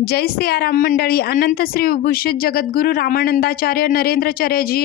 जय सियाराम मंडळी. अनंत श्री विभूषित जगद्गुरू रामानंदाचार्य नरेंद्रचार्यजी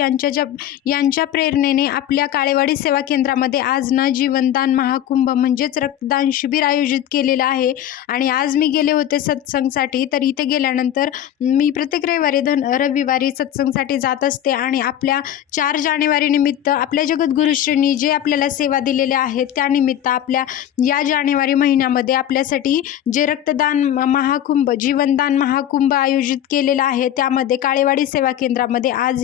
यांच्या प्रेरणेने आपल्या काळेवाडी सेवा केंद्रामध्ये आज ना जीवनदान महाकुंभ म्हणजेच रक्तदान शिबिर आयोजित केलेलं आहे. आणि आज मी गेले होते सत्संगसाठी. तर इथे गेल्यानंतर मी प्रत्येक रविवारी सत्संगसाठी जात असते आणि आपल्या 4 जानेवारी निमित्त आपल्या जगद्गुरुश्रींनी जे आपल्याला सेवा दिलेल्या आहेत त्यानिमित्त आपल्या या जानेवारी महिन्यामध्ये आपल्यासाठी जे रक्तदान महाकुंभ जीवनदान महाकुंभ आयोजित केलेला आहे त्यामध्ये काळेवाडी सेवा केंद्रामध्ये आज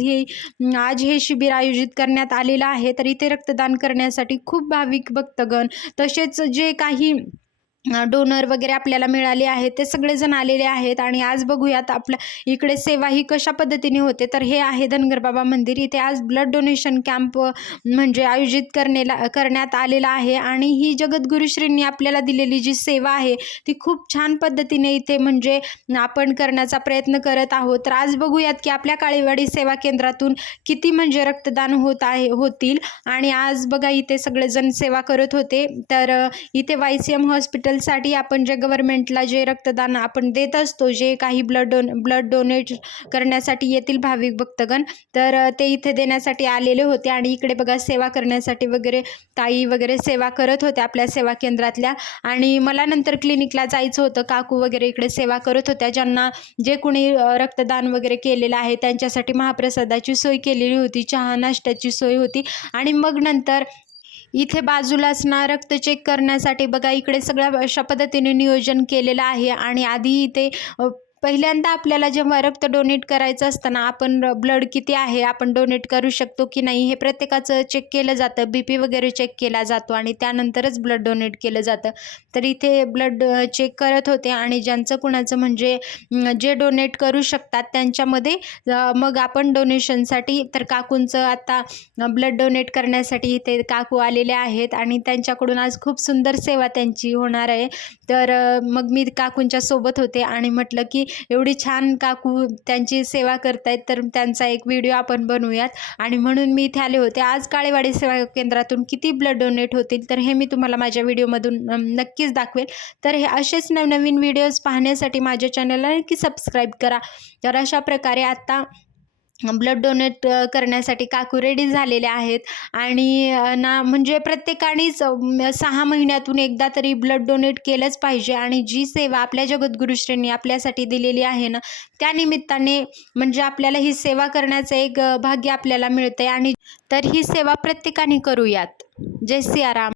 हे शिबिर आयोजित करण्यात आलेलं आहे. तर इथे रक्तदान करण्यासाठी खूप भाविक भक्तगण तसेच जे काही डोनर वगैरे आपल्याला मिळाले आहेत ते सगळेजण आलेले आहेत. आणि आज बघूयात आपल्या इकडे सेवा ही कशा पद्धतीने होते. तर हे आहे धनगर बाबा मंदिर. इथे आज ब्लड डोनेशन कॅम्प म्हणजे आयोजित करण्यात आलेला आहे. आणि ही जगद्गुरुश्रींनी आपल्याला दिलेली जी सेवा आहे ती खूप छान पद्धतीने इथे म्हणजे आपण करण्याचा प्रयत्न करत आहोत. तर आज बघूयात की आपल्या काळेवाडी सेवा केंद्रातून किती म्हणजे रक्तदान होतील. आणि आज बघा इथे सगळेजण सेवा करत होते. तर इथे YCM हॉस्पिटल साठी आपण जे गव्हर्नमेंटला जे रक्तदान आपण देत असतो, जे काही ब्लड डोनेट करण्यासाठी येतील भाविक भक्तगण, तर ते इथे देण्यासाठी आलेले होते. आणि इकडे बघा सेवा करण्यासाठी वगैरे ताई वगैरे सेवा करत होत्या आपल्या सेवा केंद्रातल्या. आणि मला नंतर क्लिनिकला जायचं होतं. काकू वगैरे इकडे सेवा करत होत्या. ज्यांना जे कोणी रक्तदान वगैरे केलेलं आहे त्यांच्यासाठी महाप्रसादाची सोय केलेली होती, चहा नाश्त्याची सोय होती. आणि मग नंतर इथे बाजूलाच ना रक्त चेक करण्यासाठी बघा इकडे सगळ्या अशा पद्धतीने नियोजन केलेलं आहे. आणि आधी इथे पहिल्यांदा आपल्याला जेव्हा रक्त डोनेट करायचं असताना आपण ब्लड किती आहे, आपण डोनेट करू शकतो की नाही हे प्रत्येकाचं चेक केलं जातं. BP वगैरे चेक केला जातो आणि त्यानंतरच ब्लड डोनेट केलं जातं. तर इथे ब्लड चेक करत होते आणि ज्यांचं कुणाचं म्हणजे जे डोनेट करू शकतात त्यांच्यामध्ये मग आपण डोनेशनसाठी तर काकूंचं आता ब्लड डोनेट करण्यासाठी इथे काकू आलेले आहेत आणि त्यांच्याकडून आज खूप सुंदर सेवा त्यांची होणार आहे. तर मग मी काकूंच्या सोबत होते आणि म्हटलं की एवढी छान काकू त्यांची सेवा करतायत तर त्यांचा एक व्हिडिओ आपण बनवूयात. आणि म्हणून मी इथे आले होते. आज काळेवाडी सेवा केंद्रातून किती ब्लड डोनेट होतील तर हे मी तुम्हाला माझ्या व्हिडिओमधून नक्कीच दाखवेल. तर हे असेच नवनवीन व्हिडिओज पाहण्यासाठी माझ्या चॅनलला नक्की सबस्क्राईब करा. तर अशा प्रकारे आता ब्लड डोनेट करण्यासाठी काकू रेडी झालेले आहेत. आणि ना म्हणजे प्रत्येकानेच 6 महिन्यातून एकदा तरी ब्लड डोनेट केलंच पाहिजे. आणि जी सेवा आपल्या जगद्गुरुश्रींनी आपल्यासाठी दिलेली आहे ना त्या निमित्ताने म्हणजे आपल्याला ही सेवा करण्याचं एक भाग्य आपल्याला मिळते. आणि तर ही सेवा प्रत्येकाने करूयात. जय सियाराम.